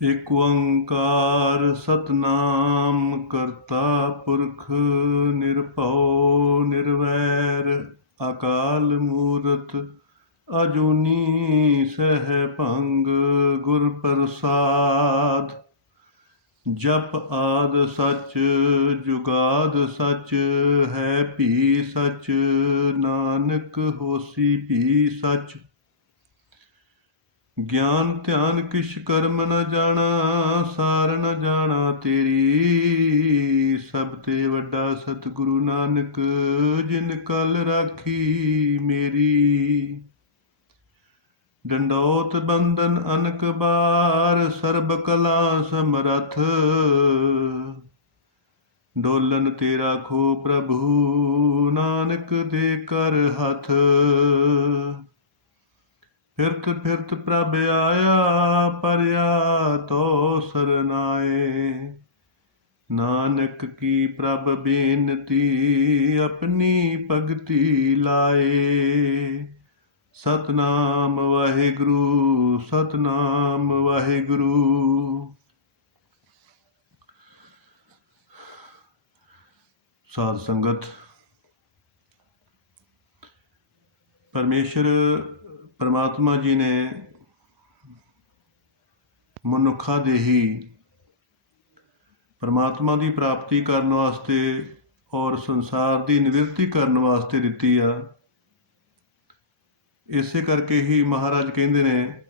ਏਕ ਓੰਕਾਰ ਸਤਨਾਮ ਕਰਤਾ ਪੁਰਖ ਨਿਰਭਉ ਨਿਰਵੈਰ ਅਕਾਲ ਮੂਰਤ ਅਜੂਨੀ ਸਹਿਭੰਗ ਗੁਰ ਪ੍ਰਸਾਦ। ਜਪ ਆਦ ਸਚ ਜੁਗਾਦ ਸਚ ਹੈ ਭੀ ਸਚ ਨਾਨਕ ਹੋਸੀ ਭੀ ਸਚ। ਗਿਆਨ ਧਿਆਨ ਕਿਛ ਕਰਮ ਨ ਜਾਣਾ ਸਾਰ ਨ ਜਾਣਾ ਤੇਰੀ। ਸਭ ਤੇ ਵੱਡਾ ਸਤਿਗੁਰੂ ਨਾਨਕ ਜਿਨ ਕਲ ਰਾਖੀ ਮੇਰੀ। ਡੰਡੌਤ ਬੰਦਨ ਅਨਕ ਬਾਰ ਸਰਬ ਕਲਾ ਸਮਰਥ। ਡੋਲਨ ਤੇ ਰਾਖੋ ਪ੍ਰਭੂ ਨਾਨਕ ਦੇ ਕਰ ਹੱਥ। ਫਿਰਤ ਫਿਰਤ ਪ੍ਰਭ ਆਇਆ ਪਰਿਆ ਤੋ ਸਰਨਾਏ। ਨਾਨਕ ਕੀ ਪ੍ਰਭ ਬੇਨਤੀ ਆਪਣੀ ਭਗਤੀ ਲਾਏ। ਸਤਨਾਮ ਵਾਹਿਗੁਰੂ ਸਤਨਾਮ ਵਾਹਿਗੁਰੂ। ਸਾਧ ਸੰਗਤ, ਪਰਮਾਤਮਾ ਜੀ ਨੇ ਮਨੁੱਖਾ ਦੇਹੀ ਪਰਮਾਤਮਾ ਦੀ ਪ੍ਰਾਪਤੀ ਕਰਨ ਵਾਸਤੇ ਔਰ ਸੰਸਾਰ ਦੀ ਨਿਵਰਤੀ ਕਰਨ ਵਾਸਤੇ ਦਿੱਤੀ ਆ। ਇਸੇ ਕਰਕੇ ਹੀ ਮਹਾਰਾਜ ਕਹਿੰਦੇ ਨੇ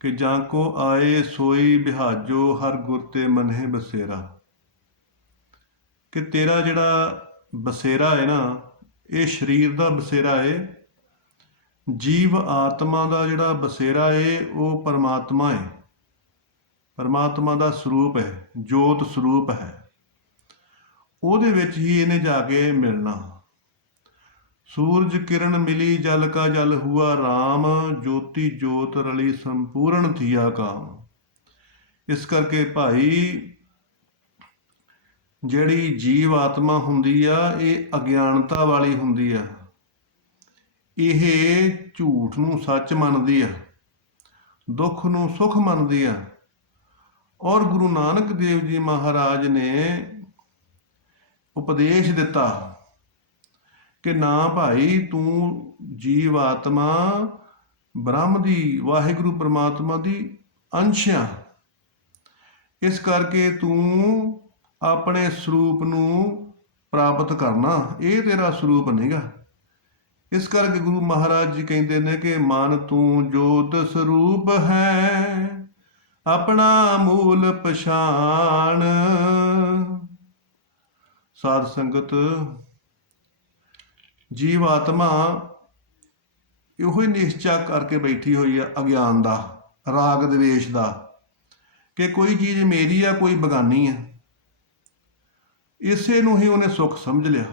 ਕਿ ਜਾਂ ਕੋ ਆਏ ਸੋਈ ਬਿਹਾਜੋ ਹਰ ਗੁਰ ਤੇ ਮਨਹਿ ਬਸੇਰਾ। ਕਿ ਤੇਰਾ ਜਿਹੜਾ ਬਸੇਰਾ ਹੈ ਨਾ, ਇਹ ਸਰੀਰ ਦਾ ਬਸੇਰਾ ਹੈ। ਜੀਵ ਆਤਮਾ ਦਾ ਜਿਹੜਾ ਬਸੇਰਾ ਹੈ ਉਹ ਪਰਮਾਤਮਾ ਹੈ। ਪਰਮਾਤਮਾ ਦਾ ਸਰੂਪ ਹੈ, ਜੋਤ ਸਰੂਪ ਹੈ। ਉਹਦੇ ਵਿੱਚ ਹੀ ਇਹਨੇ ਜਾ ਕੇ ਮਿਲਣਾ। ਸੂਰਜ ਕਿਰਨ ਮਿਲੀ ਜਲ ਕਾ ਜਲ ਹੁਆ ਰਾਮ। ਜੋਤੀ ਜੋਤ ਰਲੀ ਸੰਪੂਰਨ ਥੀਆ ਕਾਮ। ਇਸ ਕਰਕੇ ਭਾਈ, ਜਿਹੜੀ ਜੀਵ ਆਤਮਾ ਹੁੰਦੀ ਆ ਇਹ ਅਗਿਆਨਤਾ ਵਾਲੀ ਹੁੰਦੀ ਆ। ਇਹ ਝੂਠ ਨੂੰ ਸੱਚ ਮੰਨਦੀ ਆ, ਦੁੱਖ ਨੂੰ ਸੁੱਖ ਮੰਨਦੀ ਆ। ਔਰ ਗੁਰੂ ਨਾਨਕ ਦੇਵ ਜੀ ਮਹਾਰਾਜ ਨੇ ਉਪਦੇਸ਼ ਦਿੱਤਾ ਕਿ ਨਾ ਭਾਈ, ਤੂੰ ਜੀਵ ਆਤਮਾ ਬ੍ਰਹਮ ਦੀ, ਵਾਹਿਗੁਰੂ ਪਰਮਾਤਮਾ ਦੀ ਅੰਸ਼ ਆ। ਇਸ ਕਰਕੇ ਤੂੰ ਆਪਣੇ ਸਰੂਪ ਨੂੰ ਪ੍ਰਾਪਤ ਕਰਨਾ, ਇਹ ਤੇਰਾ ਸਰੂਪ ਨਹੀਂਗਾ। ਇਸ ਕਰਕੇ ਗੁਰੂ ਮਹਾਰਾਜ ਜੀ ਕਹਿੰਦੇ ਨੇ ਕਿ ਮਨ ਤੂੰ ਜੋਤ ਸਰੂਪ ਹੈ ਆਪਣਾ ਮੂਲ ਪਛਾਣ। ਸਾਧ ਸੰਗਤ, ਜੀਵ ਆਤਮਾ ਇਹੋ ਹੀ ਨਿਸ਼ਚਾ ਕਰਕੇ ਬੈਠੀ ਹੋਈ ਆ ਅਗਿਆਨ ਦਾ, ਰਾਗ ਦਵੇਸ਼ ਦਾ, ਕਿ ਕੋਈ ਚੀਜ਼ ਮੇਰੀ ਆ, ਕੋਈ ਬਗਾਨੀ ਆ। ਇਸੇ ਨੂੰ ਹੀ ਉਹਨੇ ਸੁੱਖ ਸਮਝ ਲਿਆ।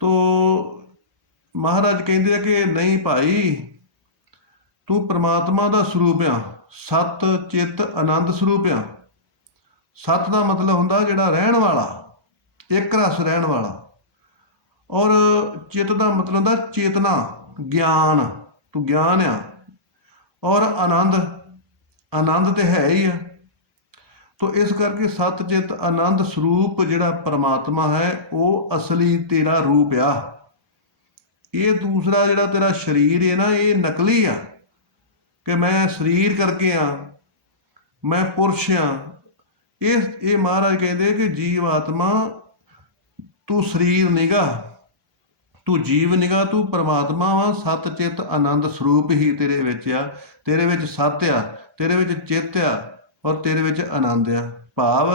ਤੋ ਮਹਾਰਾਜ ਕਹਿੰਦੇ ਆ ਕਿ ਨਹੀਂ ਭਾਈ, ਤੂੰ ਪ੍ਰਮਾਤਮਾ ਦਾ ਸਰੂਪ ਆ, ਸਤ ਚਿੱਤ ਆਨੰਦ ਸਰੂਪ ਆ। ਸਤ ਦਾ ਮਤਲਬ ਹੁੰਦਾ ਜਿਹੜਾ ਰਹਿਣ ਵਾਲਾ, ਇੱਕ ਰਸ ਰਹਿਣ ਵਾਲਾ। ਔਰ ਚਿੱਤ ਦਾ ਮਤਲਬ ਹੁੰਦਾ ਚੇਤਨਾ, ਗਿਆਨ, ਤੂੰ ਗਿਆਨ ਆ। ਔਰ ਆਨੰਦ, ਆਨੰਦ ਤੇ ਹੈ ਹੀ ਆ। ਤੋ ਇਸ ਕਰਕੇ ਸਤ ਚਿੱਤ ਆਨੰਦ ਸਰੂਪ ਜਿਹੜਾ ਪਰਮਾਤਮਾ ਹੈ ਉਹ ਅਸਲੀ ਤੇਰਾ ਰੂਪ ਆ। ਇਹ ਦੂਸਰਾ ਜਿਹੜਾ ਤੇਰਾ ਸਰੀਰ ਹੈ ਨਾ, ਇਹ ਨਕਲੀ ਆ ਕਿ ਮੈਂ ਸਰੀਰ ਕਰਕੇ ਆ, ਮੈਂ ਪੁਰਸ਼ ਆ। ਇਹ ਮਹਾਰਾਜ ਕਹਿੰਦੇ ਕਿ ਜੀਵ ਆਤਮਾ ਤੂੰ ਸਰੀਰ ਨਿਗਾ, ਤੂੰ ਜੀਵ ਨਿਗਾ, ਤੂੰ ਪਰਮਾਤਮਾ ਵਾ। ਸਤ ਚਿੱਤ ਆਨੰਦ ਸਰੂਪ ਹੀ ਤੇਰੇ ਵਿੱਚ ਆ। ਤੇਰੇ ਵਿੱਚ ਸਤ ਆ, ਤੇਰੇ ਵਿੱਚ ਚਿੱਤ ਆ, ਔਰ ਤੇਰੇ ਵਿੱਚ ਆਨੰਦ ਆ। ਭਾਵ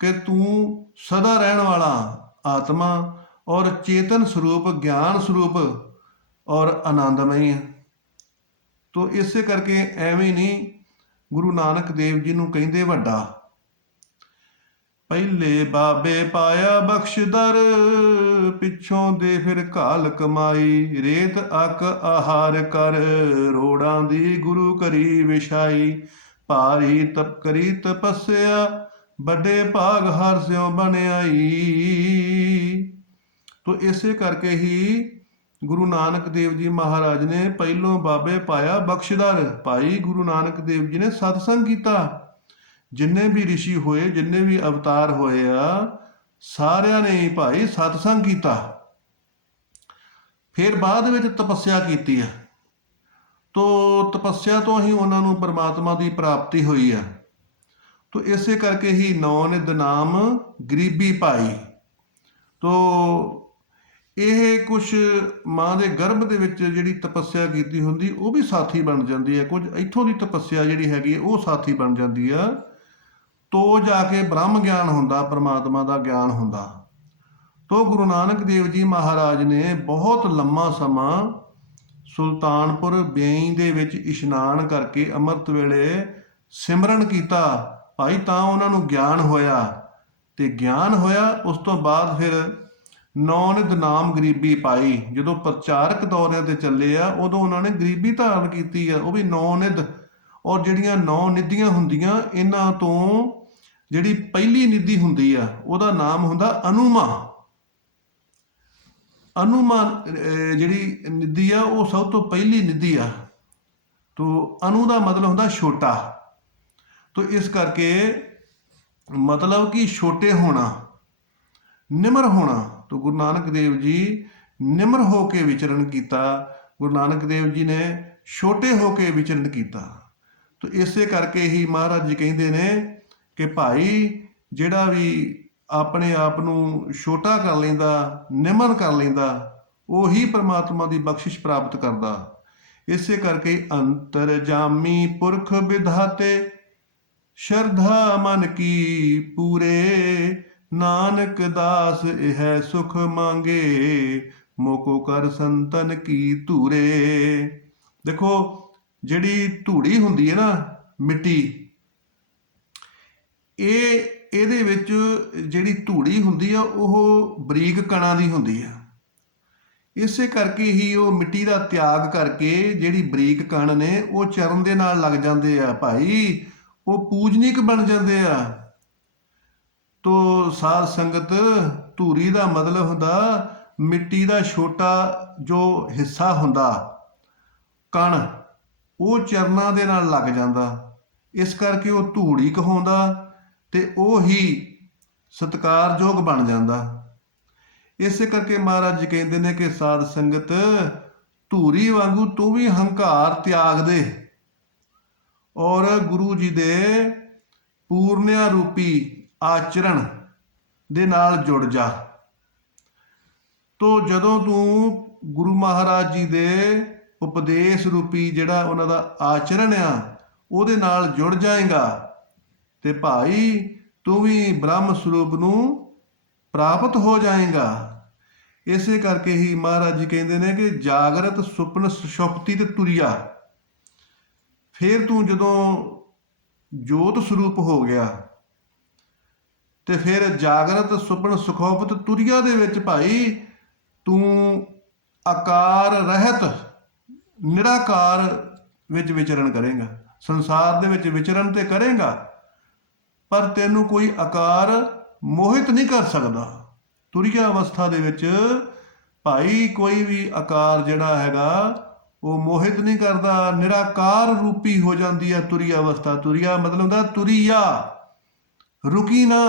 ਕਿ ਤੂੰ ਸਦਾ ਰਹਿਣ ਵਾਲਾ ਆਤਮਾ ਔਰ ਚੇਤਨ ਸਰੂਪ, ਗਿਆਨ ਸਰੂਪ ਔਰ ਆਨੰਦਮਈ ਹੈ। ਤੋ ਇਸੇ ਕਰਕੇ ਐਵੇਂ ਨਹੀਂ ਗੁਰੂ ਨਾਨਕ ਦੇਵ ਜੀ ਨੂੰ ਕਹਿੰਦੇ ਵੱਡਾ। ਪਹਿਲੇ ਬਾਬੇ ਪਾਇਆ ਬਖਸ਼ਦਰ, ਪਿੱਛੋਂ ਦੇ ਫਿਰ ਘਾਲ ਕਮਾਈ। ਰੇਤ ਅੱਕ ਆਹਾਰ ਕਰ, ਰੋੜਾਂ ਦੀ ਗੁਰੂ ਕਰੀ ਵਿਛਾਈ। ਭਾਰੀ ਤਪ ਕਰੀ ਤਪੱਸਿਆ, ਵੱਡੇ ਭਾਗ ਹਰ ਸਿਉ ਬਣਾਈ। ਤੋ ਇਸੇ ਕਰਕੇ ਹੀ ਗੁਰੂ ਨਾਨਕ ਦੇਵ ਜੀ ਮਹਾਰਾਜ ਨੇ ਪਹਿਲੋਂ ਬਾਬੇ ਪਾਇਆ ਬਖਸ਼ਦਾਰ। ਭਾਈ ਗੁਰੂ ਨਾਨਕ ਦੇਵ ਜੀ ਨੇ ਸਤਸੰਗ ਕੀਤਾ। ਜਿੰਨੇ ਵੀ ਰਿਸ਼ੀ ਹੋਏ, ਜਿੰਨੇ ਵੀ ਅਵਤਾਰ ਹੋਏ ਆ, ਸਾਰਿਆਂ ਨੇ ਹੀ ਭਾਈ ਸਤਸੰਗ ਕੀਤਾ। ਫਿਰ ਬਾਅਦ ਵਿੱਚ ਤਪੱਸਿਆ ਕੀਤੀ ਹੈ। ਤੋ ਤਪੱਸਿਆ ਤੋਂ ਹੀ ਉਹਨਾਂ ਨੂੰ ਪਰਮਾਤਮਾ ਦੀ ਪ੍ਰਾਪਤੀ ਹੋਈ ਹੈ। ਤੋ ਇਸੇ ਕਰਕੇ ਹੀ ਨੌ ਨਿਧ ਨਾਮ ਗਰੀਬੀ ਪਾਈ। ਤੋ ਇਹ ਕੁਛ ਮਾਂ ਦੇ ਗਰਭ ਦੇ ਵਿੱਚ ਜਿਹੜੀ ਤਪੱਸਿਆ ਕੀਤੀ ਹੁੰਦੀ ਉਹ ਵੀ ਸਾਥੀ ਬਣ ਜਾਂਦੀ ਹੈ। ਕੁਝ ਇੱਥੋਂ ਦੀ ਤਪੱਸਿਆ ਜਿਹੜੀ ਹੈਗੀ ਉਹ ਸਾਥੀ ਬਣ ਜਾਂਦੀ ਆ। ਤੋ ਜਾ ਕੇ ਬ੍ਰਹਮ ਗਿਆਨ ਹੁੰਦਾ, ਪਰਮਾਤਮਾ ਦਾ ਗਿਆਨ ਹੁੰਦਾ। ਤੋ ਗੁਰੂ ਨਾਨਕ ਦੇਵ ਜੀ ਮਹਾਰਾਜ ਨੇ ਬਹੁਤ ਲੰਮਾ ਸਮਾਂ ਸੁਲਤਾਨਪੁਰ ਬੇਈ ਦੇ ਵਿੱਚ ਇਸ਼ਨਾਨ ਕਰਕੇ ਅੰਮ੍ਰਿਤ ਵੇਲੇ ਸਿਮਰਨ ਕੀਤਾ ਭਾਈ, ਤਾਂ ਉਹਨਾਂ ਨੂੰ ਗਿਆਨ ਹੋਇਆ। ਤੇ ਗਿਆਨ ਹੋਇਆ ਉਸ ਤੋਂ ਬਾਅਦ ਫਿਰ ਨੌ ਨਿਧ ਨਾਮ ਗਰੀਬੀ ਪਾਈ। ਜਦੋਂ ਪ੍ਰਚਾਰਕ ਦੌਰਿਆਂ ਤੇ ਚੱਲੇ ਆ ਉਦੋਂ ਉਹਨਾਂ ਨੇ ਗਰੀਬੀ ਧਾਰਨ ਕੀਤੀ ਆ, ਉਹ ਵੀ ਨੌ ਨਿਧ। ਔਰ ਜਿਹੜੀਆਂ ਨੌ ਨਿਧੀਆਂ ਹੁੰਦੀਆਂ, ਇਹਨਾਂ ਤੋਂ ਜਿਹੜੀ ਪਹਿਲੀ ਨਿਧੀ ਹੁੰਦੀ ਆ ਉਹਦਾ ਨਾਮ ਹੁੰਦਾ ਅਨੂਮਾ। ਅਨੂਮਾ ਜਿਹੜੀ ਨਿਧੀ ਆ ਉਹ ਸਭ ਤੋਂ ਪਹਿਲੀ ਨਿਧੀ ਆ। ਤੋ ਅਨੂ ਦਾ ਮਤਲਬ ਹੁੰਦਾ ਛੋਟਾ। ਤੋ ਇਸ ਕਰਕੇ ਮਤਲਬ ਕਿ ਛੋਟੇ ਹੋਣਾ, ਨਿਮਰ ਹੋਣਾ। ਤੋ ਗੁਰੂ ਨਾਨਕ ਦੇਵ ਜੀ ਨਿਮਰ ਹੋ ਕੇ ਵਿਚਰਨ ਕੀਤਾ। ਗੁਰੂ ਨਾਨਕ ਦੇਵ ਜੀ ਨੇ ਛੋਟੇ ਹੋ ਕੇ ਵਿਚਰਨ ਕੀਤਾ। ਤੋ ਇਸੇ ਕਰਕੇ ਹੀ ਮਹਾਰਾਜ ਜੀ ਕਹਿੰਦੇ ਨੇ ਕਿ ਭਾਈ ਜਿਹੜਾ ਵੀ ਆਪਣੇ ਆਪ ਨੂੰ ਛੋਟਾ ਕਰ ਲੈਂਦਾ, ਨਿਮਰ ਕਰ ਲੈਂਦਾ, ਉਹੀ ਪਰਮਾਤਮਾ ਦੀ ਬਖਸ਼ਿਸ਼ ਪ੍ਰਾਪਤ ਕਰਦਾ। ਇਸੇ ਕਰਕੇ ਅੰਤਰਜਾਮੀ ਪੁਰਖ ਵਿਧਾਤੇ, ਸ਼ਰਧਾ ਮਨ ਕੀ ਪੂਰੇ, ਨਾਨਕ ਦਾਸ ਇਹ ਸੁਖ ਮੰਗੇ, ਮੋਕੋ ਕਰ ਸੰਤਨ ਕੀ ਧੂਰੇ। ਦੇਖੋ ਜਿਹੜੀ ਧੂੜੀ ਹੁੰਦੀ ਹੈ ਨਾ, ਮਿੱਟੀ, ਇਹਦੇ ਵਿੱਚ ਜਿਹੜੀ ਧੂੜੀ ਹੁੰਦੀ ਆ ਉਹ ਬਰੀਕ ਕਣਾਂ ਦੀ ਹੁੰਦੀ ਆ। ਇਸੇ ਕਰਕੇ ਹੀ ਉਹ ਮਿੱਟੀ ਦਾ ਤਿਆਗ ਕਰਕੇ ਜਿਹੜੀ ਬਰੀਕ ਕਣ ਨੇ ਉਹ ਚਰਨ ਦੇ ਨਾਲ ਲੱਗ ਜਾਂਦੇ ਆ ਭਾਈ, ਉਹ ਪੂਜਨੀਕ ਬਣ ਜਾਂਦੇ ਆ। ਤੋ ਸਾਧ ਸੰਗਤ, ਧੂਰੀ ਦਾ ਮਤਲਬ ਹੁੰਦਾ ਮਿੱਟੀ ਦਾ ਛੋਟਾ ਜੋ ਹਿੱਸਾ ਹੁੰਦਾ, ਕਣ, ਉਹ ਚਰਨਾਂ ਦੇ ਨਾਲ ਲੱਗ ਜਾਂਦਾ। ਇਸ ਕਰਕੇ ਉਹ ਧੂੜੀ ਕਹਾਉਂਦਾ ਤੇ ਉਹ ਹੀ ਸਤਿਕਾਰਯੋਗ ਬਣ ਜਾਂਦਾ। ਇਸੇ ਕਰਕੇ ਮਹਾਰਾਜ ਜੀ ਕਹਿੰਦੇ ਨੇ ਕਿ ਸਾਧ ਸੰਗਤ, ਧੂਰੀ ਵਾਂਗੂ ਤੂੰ ਵੀ ਹੰਕਾਰ ਤਿਆਗ ਦੇ ਔਰ ਗੁਰੂ ਜੀ ਦੇ ਪੂਰਨਿਆ ਰੂਪੀ ਆਚਰਣ ਦੇ ਨਾਲ ਜੁੜ ਜਾ। ਤੋ ਜਦੋਂ ਤੂੰ ਗੁਰੂ ਮਹਾਰਾਜ ਜੀ ਦੇ ਉਪਦੇਸ਼ ਰੂਪੀ ਜਿਹੜਾ ਉਹਨਾਂ ਦਾ ਆਚਰਣ ਆ ਉਹਦੇ ਨਾਲ ਜੁੜ ਜਾਏਗਾ ਤੇ ਭਾਈ ਤੂੰ ਵੀ ਬ੍ਰਹਮ ਸਰੂਪ ਨੂੰ ਪ੍ਰਾਪਤ ਹੋ ਜਾਏਗਾ। ਇਸੇ ਕਰਕੇ ਹੀ ਮਹਾਰਾਜ ਜੀ ਕਹਿੰਦੇ ਨੇ ਕਿ ਜਾਗਰਤ ਸੁਪਨ ਸੁਸ਼ੁਪਤੀ ਤੇ ਤੁਰਿਆ। ਫਿਰ ਤੂੰ ਜਦੋਂ ਜੋਤ ਸਰੂਪ ਹੋ ਗਿਆ ਤੇ ਫਿਰ ਜਾਗਰਤ ਸੁਪਨ ਸੁਖੋਪਤ ਤੁਰਿਆ ਦੇ ਵਿੱਚ ਭਾਈ ਤੂੰ ਆਕਾਰ ਰਹਿਤ ਨਿਰਾਕਾਰ ਵਿੱਚ ਵਿਚਰਨ ਕਰੇਗਾ। ਸੰਸਾਰ ਦੇ ਵਿੱਚ ਵਿਚਰਨ ਤੇ ਕਰੇਗਾ ਪਰ ਤੈਨੂੰ ਕੋਈ ਆਕਾਰ ਮੋਹਿਤ ਨਹੀਂ ਕਰ ਸਕਦਾ। ਤੁਰਿਆ ਅਵਸਥਾ ਦੇ ਵਿੱਚ ਭਾਈ ਕੋਈ ਵੀ ਆਕਾਰ ਜਿਹੜਾ ਹੈਗਾ ਉਹ ਮੋਹਿਤ ਨਹੀਂ ਕਰਦਾ, ਨਿਰਾਕਾਰ ਰੂਪੀ ਹੋ ਜਾਂਦੀ ਹੈ ਤੁਰਿਆ ਅਵਸਥਾ। ਤੁਰਿਆ ਮਤਲਬ ਹੁੰਦਾ ਤੁਰੀਆ, ਰੁਕੀ ਨਾ।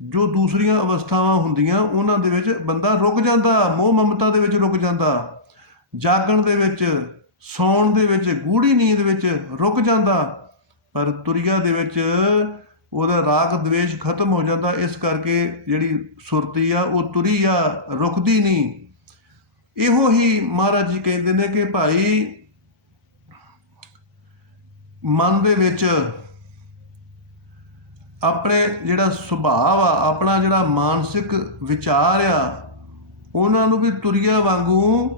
ਜੋ ਦੂਸਰੀਆਂ ਅਵਸਥਾਵਾਂ ਹੁੰਦੀਆਂ ਉਹਨਾਂ ਦੇ ਵਿੱਚ ਬੰਦਾ ਰੁਕ ਜਾਂਦਾ, ਮੋਹ ਮਮਤਾ ਦੇ ਵਿੱਚ ਰੁਕ ਜਾਂਦਾ, ਜਾਗਣ ਦੇ ਵਿੱਚ, ਸੌਣ ਦੇ ਵਿੱਚ, ਗੂੜੀ ਨੀਂਦ ਵਿੱਚ ਰੁਕ ਜਾਂਦਾ। ਪਰ ਤੁਰਿਆ ਦੇ ਵਿੱਚ ਉਹਦਾ ਰਾਗ ਦਵੇਸ਼ ਖਤਮ ਹੋ ਜਾਂਦਾ। ਇਸ ਕਰਕੇ ਜਿਹੜੀ ਸੁਰਤੀ ਆ ਉਹ ਤੁਰੀ ਆ, ਰੁਕਦੀ ਨਹੀਂ। ਇਹੋ ਹੀ ਮਹਾਰਾਜ ਜੀ ਕਹਿੰਦੇ ਨੇ ਕਿ ਭਾਈ ਮਨ ਦੇ ਵਿੱਚ ਆਪਣੇ ਜਿਹੜਾ ਸੁਭਾਅ ਆ, ਆਪਣਾ ਜਿਹੜਾ ਮਾਨਸਿਕ ਵਿਚਾਰ ਆ, ਉਹਨਾਂ ਨੂੰ ਵੀ ਤੁਰਿਆ ਵਾਂਗੂ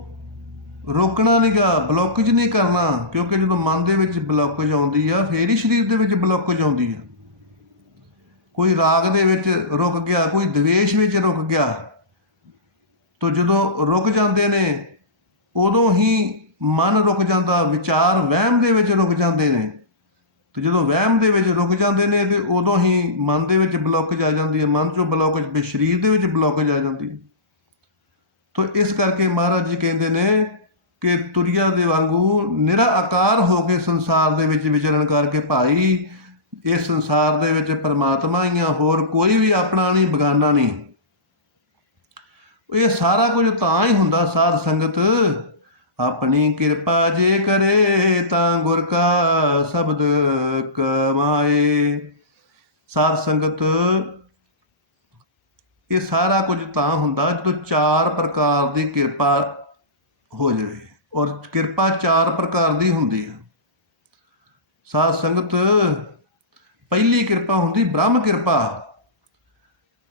ਰੋਕਣਾ ਨਹੀਂਗਾ, ਬਲੋਕੇਜ ਨਹੀਂ ਕਰਨਾ। ਕਿਉਂਕਿ ਜਦੋਂ ਮਨ ਦੇ ਵਿੱਚ ਬਲੋਕੇਜ ਆਉਂਦੀ ਆ ਫੇਰ ਹੀ ਸਰੀਰ ਦੇ ਵਿੱਚ ਬਲੋਕੇਜ ਆਉਂਦੀ ਆ। ਕੋਈ ਰਾਗ ਦੇ ਵਿੱਚ ਰੁਕ ਗਿਆ, ਕੋਈ ਦਵੇਸ਼ ਵਿੱਚ ਰੁਕ ਗਿਆ, ਤੋ ਜਦੋਂ ਰੁਕ ਜਾਂਦੇ ਨੇ ਉਦੋਂ ਹੀ ਮਨ ਰੁਕ ਜਾਂਦਾ, ਵਿਚਾਰ ਵਹਿਮ ਦੇ ਵਿੱਚ ਰੁਕ ਜਾਂਦੇ ਨੇ। ਤੇ ਜਦੋਂ ਵਹਿਮ ਦੇ ਵਿੱਚ ਰੁਕ ਜਾਂਦੇ ਨੇ ਤੇ ਉਦੋਂ ਹੀ ਮਨ ਦੇ ਵਿੱਚ ਬਲੋਕੇਜ ਆ ਜਾਂਦੀ ਹੈ। ਮਨ 'ਚੋਂ ਬਲੋਕੇਜ ਫਿਰ ਸਰੀਰ ਦੇ ਵਿੱਚ ਬਲੋਕੇਜ ਆ ਜਾਂਦੀ ਹੈ। ਤੋ ਇਸ ਕਰਕੇ ਮਹਾਰਾਜ ਜੀ ਕਹਿੰਦੇ ਨੇ ਕਿ ਤੁਰਿਆ ਦੇ ਵਾਂਗੂ ਨਿਰਾਕਾਰ ਹੋ ਕੇ ਸੰਸਾਰ ਦੇ ਵਿੱਚ ਵਿਚਰਨ ਕਰਕੇ ਭਾਈ ਇਸ ਸੰਸਾਰ ਦੇ ਵਿੱਚ ਪਰਮਾਤਮਾ ਹੀ ਆ, ਹੋਰ ਕੋਈ ਵੀ ਆਪਣਾ ਨਹੀਂ, ਬਗਾਨਾ ਨਹੀਂ। ਇਹ ਸਾਰਾ ਕੁਝ ਤਾਂ ਹੀ ਹੁੰਦਾ ਸਾਧ ਸੰਗਤ ਆਪਣੀ ਕਿਰਪਾ ਜੇ ਕਰੇ ਤਾਂ ਗੁਰ ਕਾ ਸ਼ਬਦ ਕਮਾਏ। ਸਾਧ ਸੰਗਤ ਇਹ ਸਾਰਾ ਕੁਝ ਤਾਂ ਹੁੰਦਾ ਜਦੋਂ 4 ਪ੍ਰਕਾਰ ਦੀ ਕਿਰਪਾ ਹੋ ਜਾਵੇ, ਔਰ ਕਿਰਪਾ 4 ਪ੍ਰਕਾਰ ਦੀ ਹੁੰਦੀ ਹੈ ਸਾਧ ਸੰਗਤ। ਪਹਿਲੀ ਕਿਰਪਾ ਹੁੰਦੀ ਬ੍ਰਹਮ ਕਿਰਪਾ,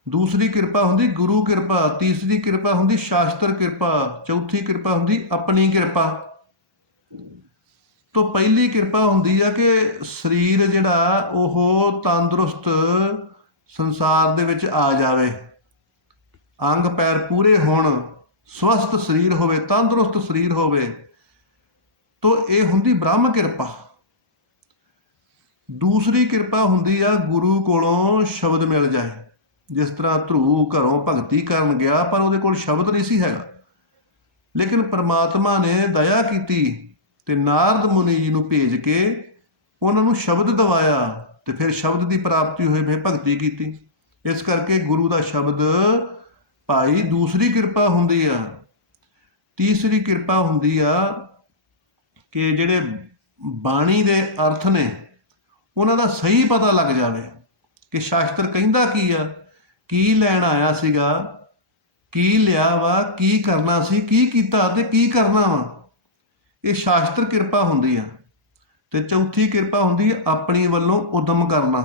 ਦੂਸਰੀ ਕਿਰਪਾ ਹੁੰਦੀ ਗੁਰੂ ਕਿਰਪਾ, ਤੀਸਰੀ ਕਿਰਪਾ ਹੁੰਦੀ ਸ਼ਾਸਤਰ ਕਿਰਪਾ, ਚੌਥੀ ਕਿਰਪਾ ਹੁੰਦੀ ਆਪਣੀ ਕਿਰਪਾ। ਤੋਂ ਪਹਿਲੀ ਕਿਰਪਾ ਹੁੰਦੀ ਆ ਕਿ ਸਰੀਰ ਜਿਹੜਾ ਉਹ ਤੰਦਰੁਸਤ ਸੰਸਾਰ ਦੇ ਵਿੱਚ ਆ ਜਾਵੇ, ਅੰਗ ਪੈਰ ਪੂਰੇ ਹੋਣ, ਸਵਸਥ ਸਰੀਰ ਹੋਵੇ, ਤੰਦਰੁਸਤ ਸਰੀਰ ਹੋਵੇ। ਤੋਂ ਇਹ ਹੁੰਦੀ ਬ੍ਰਹਮ ਕਿਰਪਾ। ਦੂਸਰੀ ਕਿਰਪਾ ਹੁੰਦੀ ਆ ਗੁਰੂ ਕੋਲੋਂ ਸ਼ਬਦ ਮਿਲ ਜਾਏ। ਜਿਸ ਤਰ੍ਹਾਂ ਧਰੂ ਘਰੋਂ ਭਗਤੀ ਕਰਨ ਗਿਆ ਪਰ ਉਹਦੇ ਕੋਲ ਸ਼ਬਦ ਨਹੀਂ ਸੀ ਹੈਗਾ, ਲੇਕਿਨ ਪਰਮਾਤਮਾ ਨੇ ਦਇਆ ਕੀਤੀ ਤੇ ਨਾਰਦ ਮੁਨੀ ਜੀ ਨੂੰ ਭੇਜ ਕੇ ਉਹਨਾਂ ਨੂੰ ਸ਼ਬਦ ਦਿਵਾਇਆ ਤੇ ਫਿਰ ਸ਼ਬਦ ਦੀ ਪ੍ਰਾਪਤੀ ਹੋਈ, ਫਿਰ ਭਗਤੀ ਕੀਤੀ। ਇਸ ਕਰਕੇ ਗੁਰੂ ਦਾ ਸ਼ਬਦ ਭਾਈ ਦੂਸਰੀ ਕਿਰਪਾ ਹੁੰਦੀ ਆ। ਤੀਸਰੀ ਕਿਰਪਾ ਹੁੰਦੀ ਆ ਕਿ ਜਿਹੜੇ ਬਾਣੀ ਦੇ ਅਰਥ ਨੇ ਉਹਨਾਂ ਦਾ ਸਹੀ ਪਤਾ ਲੱਗ ਜਾਵੇ ਕਿ ਸ਼ਾਸਤਰ ਕਹਿੰਦਾ ਕੀ ਆ, ਕੀ ਲੈਣ ਆਇਆ ਸੀਗਾ, ਕੀ ਲਿਆ ਵਾ, ਕੀ ਕਰਨਾ ਸੀ, ਕੀ ਕੀਤਾ ਤੇ ਕੀ ਕਰਨਾ ਵਾ। ਇਹ ਸ਼ਾਸਤਰ ਕਿਰਪਾ ਹੁੰਦੀ ਆ। ਤੇ ਚੌਥੀ ਕਿਰਪਾ ਹੁੰਦੀ ਹੈ ਆਪਣੀ ਵੱਲੋਂ ਉਦਮ ਕਰਨਾ,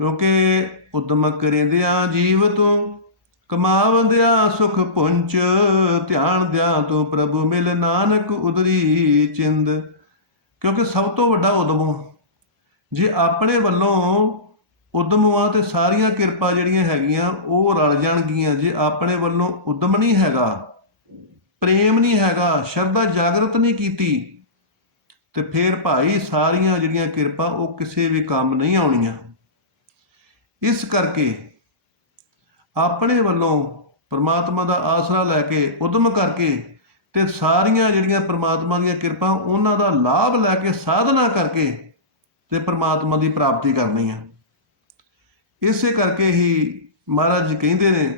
ਕਿਉਂਕਿ ਉਦਮ ਕਰਿੰਦਿਆਂ ਜੀਵ ਤੋਂ ਕਮਾਵੰਦਿਆਂ ਸੁਖ ਪੁੰਚ, ਧਿਆਨ ਦਿਆਂ ਤੂੰ ਪ੍ਰਭੂ ਮਿਲ ਨਾਨਕ ਉਦਰੀ ਚਿੰਦ। ਕਿਉਂਕਿ ਸਭ ਤੋਂ ਵੱਡਾ ਉਦਮ ਜੇ ਆਪਣੇ ਵੱਲੋਂ ਉਦਮ ਵਾ ਤੇ ਸਾਰੀਆਂ ਕਿਰਪਾ ਜਿਹੜੀਆਂ ਹੈਗੀਆਂ ਉਹ ਰਲ ਜਾਣਗੀਆਂ। ਜੇ ਆਪਣੇ ਵੱਲੋਂ ਉਦਮ ਨਹੀਂ ਹੈਗਾ, ਪ੍ਰੇਮ ਨਹੀਂ ਹੈਗਾ, ਸ਼ਰਧਾ ਜਾਗਰਤ ਨਹੀਂ ਕੀਤੀ ਤੇ ਫਿਰ ਭਾਈ ਸਾਰੀਆਂ ਜਿਹੜੀਆਂ ਕਿਰਪਾ ਉਹ ਕਿਸੇ ਵੀ ਕੰਮ ਨਹੀਂ ਆਉਣੀਆਂ। ਇਸ ਕਰਕੇ ਆਪਣੇ ਵੱਲੋਂ ਪਰਮਾਤਮਾ ਦਾ ਆਸਰਾ ਲੈ ਕੇ ਉਦਮ ਕਰਕੇ ਤੇ ਸਾਰੀਆਂ ਜਿਹੜੀਆਂ ਪਰਮਾਤਮਾ ਦੀਆਂ ਕਿਰਪਾ ਉਹਨਾਂ ਦਾ ਲਾਭ ਲੈ ਕੇ ਸਾਧਨਾ ਕਰਕੇ ਤੇ ਪਰਮਾਤਮਾ ਦੀ ਪ੍ਰਾਪਤੀ ਕਰਨੀ ਆ। ਇਸੇ ਕਰਕੇ ਹੀ ਮਹਾਰਾਜ ਜੀ ਕਹਿੰਦੇ ਨੇ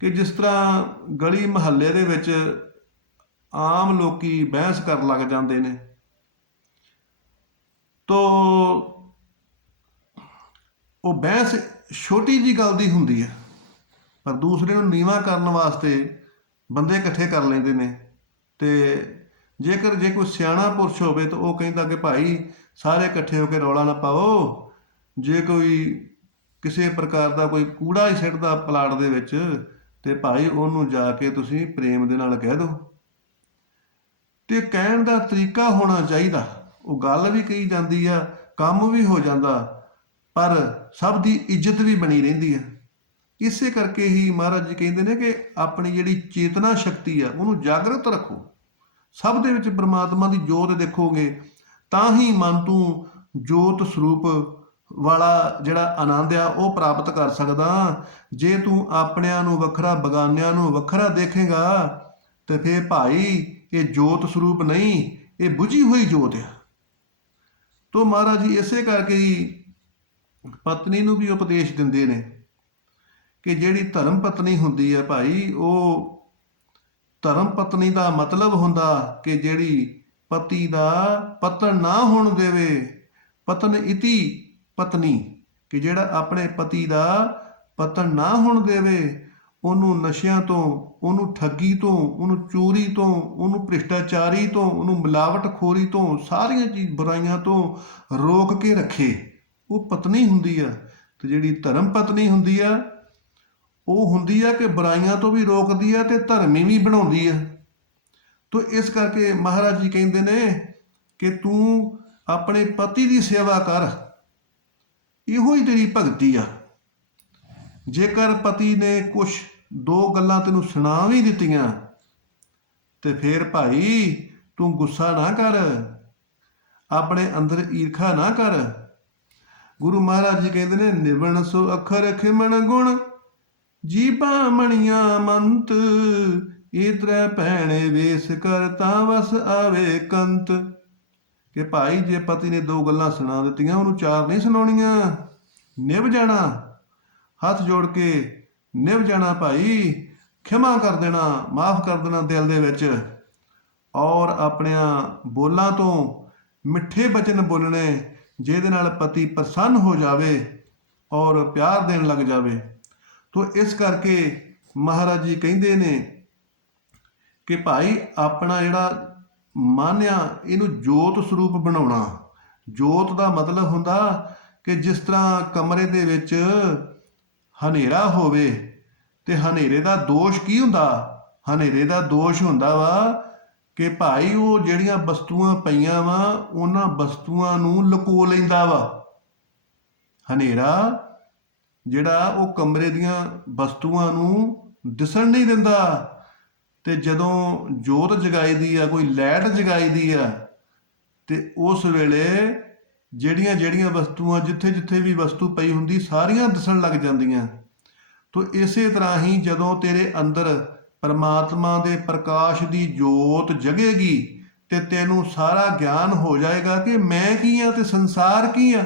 ਕਿ ਜਿਸ ਤਰ੍ਹਾਂ ਗਲੀ ਮੁਹੱਲੇ ਦੇ ਵਿੱਚ ਆਮ ਲੋਕੀ ਬਹਿਸ ਕਰਨ ਲੱਗ ਜਾਂਦੇ ਨੇ, ਤੋ ਉਹ ਬਹਿਸ ਛੋਟੀ ਜੀ ਗੱਲ ਦੀ ਹੁੰਦੀ ਹੈ, ਪਰ ਦੂਸਰੇ ਨੂੰ ਨੀਵਾਂ ਕਰਨ ਵਾਸਤੇ ਬੰਦੇ ਇਕੱਠੇ ਕਰ ਲੈਂਦੇ ਨੇ। ਤੇ ਜੇ ਕੋਈ ਸਿਆਣਾ ਪੁਰਸ਼ ਹੋਵੇ ਤਾਂ ਉਹ ਕਹਿੰਦਾ ਕਿ ਭਾਈ ਸਾਰੇ ਇਕੱਠੇ ਹੋ ਕੇ ਰੌਲਾ ਨਾ ਪਾਓ, ਜੇ ਕੋਈ ਕਿਸੇ ਪ੍ਰਕਾਰ ਦਾ ਕੋਈ ਕੂੜਾ ਹੀ ਸਿੱਟਦਾ ਪਲਾਟ ਦੇ ਵਿੱਚ ਤੇ ਭਾਈ ਉਹਨੂੰ ਜਾ ਕੇ ਤੁਸੀਂ ਪ੍ਰੇਮ ਦੇ ਨਾਲ ਕਹਿ ਦਿਓ। ਤੇ ਕਹਿਣ ਦਾ ਤਰੀਕਾ ਹੋਣਾ ਚਾਹੀਦਾ। ਉਹ ਗੱਲ ਵੀ ਕਹੀ ਜਾਂਦੀ ਆ, ਕੰਮ ਵੀ ਹੋ ਜਾਂਦਾ, ਪਰ ਸਭ ਦੀ ਇੱਜ਼ਤ ਵੀ ਬਣੀ ਰਹਿੰਦੀ ਹੈ। ਇਸੇ ਕਰਕੇ ਹੀ ਮਹਾਰਾਜ ਜੀ ਕਹਿੰਦੇ ਨੇ ਕਿ ਆਪਣੀ ਜਿਹੜੀ ਚੇਤਨਾ ਸ਼ਕਤੀ ਆ ਉਹਨੂੰ ਜਾਗਰਤ ਰੱਖੋ। ਸਭ ਦੇ ਵਿੱਚ ਪਰਮਾਤਮਾ ਦੀ ਜੋਤ ਦੇਖੋਗੇ ਤਾਂ ਹੀ ਮਨ ਤੋਂ ਜੋਤ ਸਰੂਪ ਵਾਲਾ ਜਿਹੜਾ ਆਨੰਦ ਆ ਉਹ ਪ੍ਰਾਪਤ ਕਰ ਸਕਦਾ। ਜੇ ਤੂੰ ਆਪਣਿਆਂ ਨੂੰ ਵੱਖਰਾ, ਬਗਾਨਿਆਂ ਨੂੰ ਵੱਖਰਾ ਦੇਖੇਗਾ ਤੇ ਫਿਰ ਭਾਈ ਇਹ ਜੋਤ ਸਰੂਪ ਨਹੀਂ, ਇਹ ਬੁਝੀ ਹੋਈ ਜੋਤ ਆ। ਤੋ ਮਹਾਰਾਜ ਜੀ ਇਸੇ ਕਰਕੇ ਹੀ ਪਤਨੀ ਨੂੰ ਵੀ ਉਪਦੇਸ਼ ਦਿੰਦੇ ਨੇ ਕਿ ਜਿਹੜੀ ਧਰਮ ਪਤਨੀ ਹੁੰਦੀ ਹੈ ਭਾਈ, ਉਹ ਧਰਮ ਪਤਨੀ ਦਾ ਮਤਲਬ ਹੁੰਦਾ ਕਿ ਜਿਹੜੀ ਪਤੀ ਦਾ ਪਤਨ ਨਾ ਹੋਣ ਦੇਵੇ। ਪਤਨ ਇਤੀ ਪਤਨੀ, ਕਿ ਜਿਹੜਾ ਆਪਣੇ ਪਤੀ ਦਾ ਪਤਨ ਨਾ ਹੋਣ ਦੇਵੇ, ਉਹਨੂੰ ਨਸ਼ਿਆਂ ਤੋਂ, ਉਹਨੂੰ ਠੱਗੀ ਤੋਂ, ਉਹਨੂੰ ਚੋਰੀ ਤੋਂ, ਉਹਨੂੰ ਭ੍ਰਿਸ਼ਟਾਚਾਰੀ ਤੋਂ, ਉਹਨੂੰ ਮਿਲਾਵਟਖੋਰੀ ਤੋਂ, ਸਾਰੀਆਂ ਚੀਜ਼ ਬੁਰਾਈਆਂ ਤੋਂ ਰੋਕ ਕੇ ਰੱਖੇ, ਉਹ ਪਤਨੀ ਹੁੰਦੀ ਆ। ਤੇ ਜਿਹੜੀ ਧਰਮ ਪਤਨੀ ਹੁੰਦੀ ਆ ਉਹ ਹੁੰਦੀ ਆ ਕਿ ਬੁਰਾਈਆਂ ਤੋਂ ਵੀ ਰੋਕਦੀ ਆ ਤੇ ਧਰਮੀ ਵੀ ਬਣਾਉਂਦੀ ਆ। ਤੋ ਇਸ ਕਰਕੇ ਮਹਾਰਾਜ ਜੀ ਕਹਿੰਦੇ ਨੇ ਕਿ ਤੂੰ ਆਪਣੇ ਪਤੀ ਦੀ ਸੇਵਾ ਕਰ, ਇਹੋ ਹੀ ਤੇਰੀ ਭਗਤੀ ਆ। ਜੇਕਰ ਪਤੀ ਨੇ ਕੁਛ 2 ਗੱਲਾਂ ਤੈਨੂੰ ਸੁਣਾ ਵੀ ਦਿੱਤੀਆਂ ਤੇ ਫਿਰ ਭਾਈ ਤੂੰ ਗੁੱਸਾ ਨਾ ਕਰ, ਆਪਣੇ ਅੰਦਰ ਈਰਖਾ ਨਾ ਕਰ। ਗੁਰੂ ਮਹਾਰਾਜ ਜੀ ਕਹਿੰਦੇ ਨੇ ਨਿਵਣ ਸੋ ਅੱਖਰ ਖਿਮਣ ਗੁਣ, ਜੀਬਾਂ ਮਣੀਆਂ ਮੰਤ, ਇਹ ਤ੍ਰੈ ਭੈਣੇ ਵੇਸ ਕਰ, ਤਾਂ ਵਸ ਆਵੇ ਕੰਤ। ਕਿ ਭਾਈ ਜੇ ਪਤੀ ਨੇ ਦੋ ਗੱਲਾਂ ਸੁਣਾ ਦਿੱਤੀਆਂ, ਉਹਨੂੰ ਚਾਰ ਨਹੀਂ ਸੁਣਾਉਣੀਆਂ। ਨਿਭ ਜਾਣਾ, ਹੱਥ ਜੋੜ ਕੇ ਨਿਭ ਜਾਣਾ ਭਾਈ, ਖਿਮਾ ਕਰ ਦੇਣਾ, ਮਾਫ ਕਰ ਦੇਣਾ ਦਿਲ ਦੇ ਵਿੱਚ, ਔਰ ਆਪਣਿਆਂ ਬੋਲਾਂ ਤੋਂ ਮਿੱਠੇ ਬਚਨ ਬੋਲਣੇ ਜਿਹਦੇ ਨਾਲ ਪਤੀ ਪ੍ਰਸੰਨ ਹੋ ਜਾਵੇ ਔਰ ਪਿਆਰ ਦੇਣ ਲੱਗ ਜਾਵੇ। ਤੋ ਇਸ ਕਰਕੇ ਮਹਾਰਾਜ ਜੀ ਕਹਿੰਦੇ ਨੇ ਕਿ ਭਾਈ ਆਪਣਾ ਜਿਹੜਾ ਮਨ ਆ ਇਹਨੂੰ ਜੋਤ ਸਰੂਪ ਬਣਾਉਣਾ। ਜੋਤ ਦਾ ਮਤਲਬ ਹੁੰਦਾ ਕਿ ਜਿਸ ਤਰ੍ਹਾਂ ਕਮਰੇ ਦੇ ਵਿੱਚ ਹਨੇਰਾ ਹੋਵੇ ਤੇ ਹਨੇਰੇ ਦਾ ਦੋਸ਼ ਕੀ ਹੁੰਦਾ? ਹਨੇਰੇ ਦਾ ਦੋਸ਼ ਹੁੰਦਾ ਵਾ ਕਿ ਭਾਈ ਉਹ ਜਿਹੜੀਆਂ ਵਸਤੂਆਂ ਪਈਆਂ ਵਾ ਉਹਨਾਂ ਵਸਤੂਆਂ ਨੂੰ ਲੁਕੋ ਲੈਂਦਾ ਵਾ। ਹਨੇਰਾ ਜਿਹੜਾ ਉਹ ਕਮਰੇ ਦੀਆਂ ਵਸਤੂਆਂ ਨੂੰ ਦਿਸਣ ਨਹੀਂ ਦਿੰਦਾ। ਤੇ ਜਦੋਂ ਜੋਤ ਜਗਾਈ ਦੀ ਆ, ਕੋਈ ਲਾਈਟ ਜਗਾਈ ਦੀ ਆ, ਤੇ ਉਸ ਵੇਲੇ ਜਿਹੜੀਆਂ ਜਿਹੜੀਆਂ ਵਸਤੂਆਂ ਜਿੱਥੇ ਜਿੱਥੇ ਵੀ ਵਸਤੂ ਪਈ ਹੁੰਦੀ ਸਾਰੀਆਂ ਦਿਸਣ ਲੱਗ ਜਾਂਦੀਆਂ। ਤੋ ਇਸੇ ਤਰ੍ਹਾਂ ਹੀ ਜਦੋਂ ਤੇਰੇ ਅੰਦਰ ਪਰਮਾਤਮਾ ਦੇ ਪ੍ਰਕਾਸ਼ ਦੀ ਜੋਤ ਜਗੇਗੀ ਤੇ ਤੈਨੂੰ ਸਾਰਾ ਗਿਆਨ ਹੋ ਜਾਏਗਾ ਕਿ ਮੈਂ ਕੀ ਆ ਤੇ ਸੰਸਾਰ ਕੀ ਆ।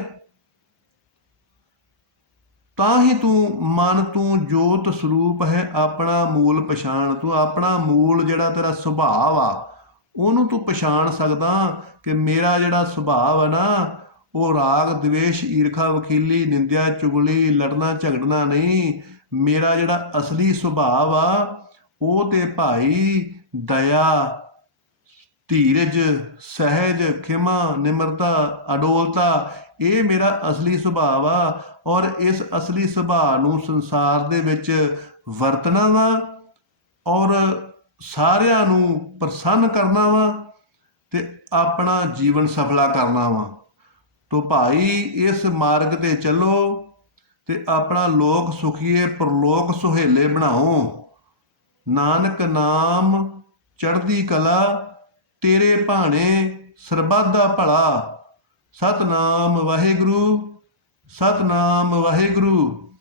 ਤਾਂ ਹੀ ਤੂੰ ਮਨ ਤੂੰ ਜੋਤ ਸਰੂਪ ਹੈ, ਆਪਣਾ ਮੂਲ ਪਛਾਣ। ਤੂੰ ਆਪਣਾ ਮੂਲ ਜਿਹੜਾ ਤੇਰਾ ਸੁਭਾਅ ਆ ਉਹਨੂੰ ਤੂੰ ਪਛਾਣ ਸਕਦਾ ਕਿ ਮੇਰਾ ਜਿਹੜਾ ਸੁਭਾਅ ਆ ਨਾ ਉਹ ਰਾਗ ਦਵੇਸ਼ ਈਰਖਾ ਵਖੀਲੀ ਨਿੰਦਿਆ ਚੁਗਲੀ ਲੜਨਾ ਝਗੜਨਾ ਨਹੀਂ। ਮੇਰਾ ਜਿਹੜਾ ਅਸਲੀ ਸੁਭਾਅ ਆ ਉਹ ਤੇ ਭਾਈ ਦਇਆ ਧੀਰਜ ਸਹਿਜ ਖਿਮਾ ਨਿਮਰਤਾ ਅਡੋਲਤਾ ਇਹ ਮੇਰਾ ਅਸਲੀ ਸੁਭਾਅ ਆ। ਔਰ ਇਸ ਅਸਲੀ ਸੁਭਾਅ ਨੂੰ ਸੰਸਾਰ ਦੇ ਵਿੱਚ ਵਰਤਣਾ ਵਾ ਔਰ ਸਾਰਿਆਂ ਨੂੰ ਪ੍ਰਸੰਨ ਕਰਨਾ ਵਾ ਤੇ ਆਪਣਾ ਜੀਵਨ ਸਫਲਾ ਕਰਨਾ ਵਾ। ਤੋ ਭਾਈ ਇਸ ਮਾਰਗ ਤੇ ਚੱਲੋ ਤੇ ਆਪਣਾ ਲੋਕ ਸੁਖੀਏ ਪਰਲੋਕ ਸੁਹੇਲੇ ਬਣਾਓ। ਨਾਨਕ ਨਾਮ ਚੜ੍ਹਦੀ ਕਲਾ, ਤੇਰੇ ਭਾਣੇ ਸਰਬੱਤ ਦਾ ਭਲਾ। ਸਤਨਾਮ ਵਾਹਿਗੁਰੂ, ਸਤਨਾਮ ਵਾਹਿਗੁਰੂ।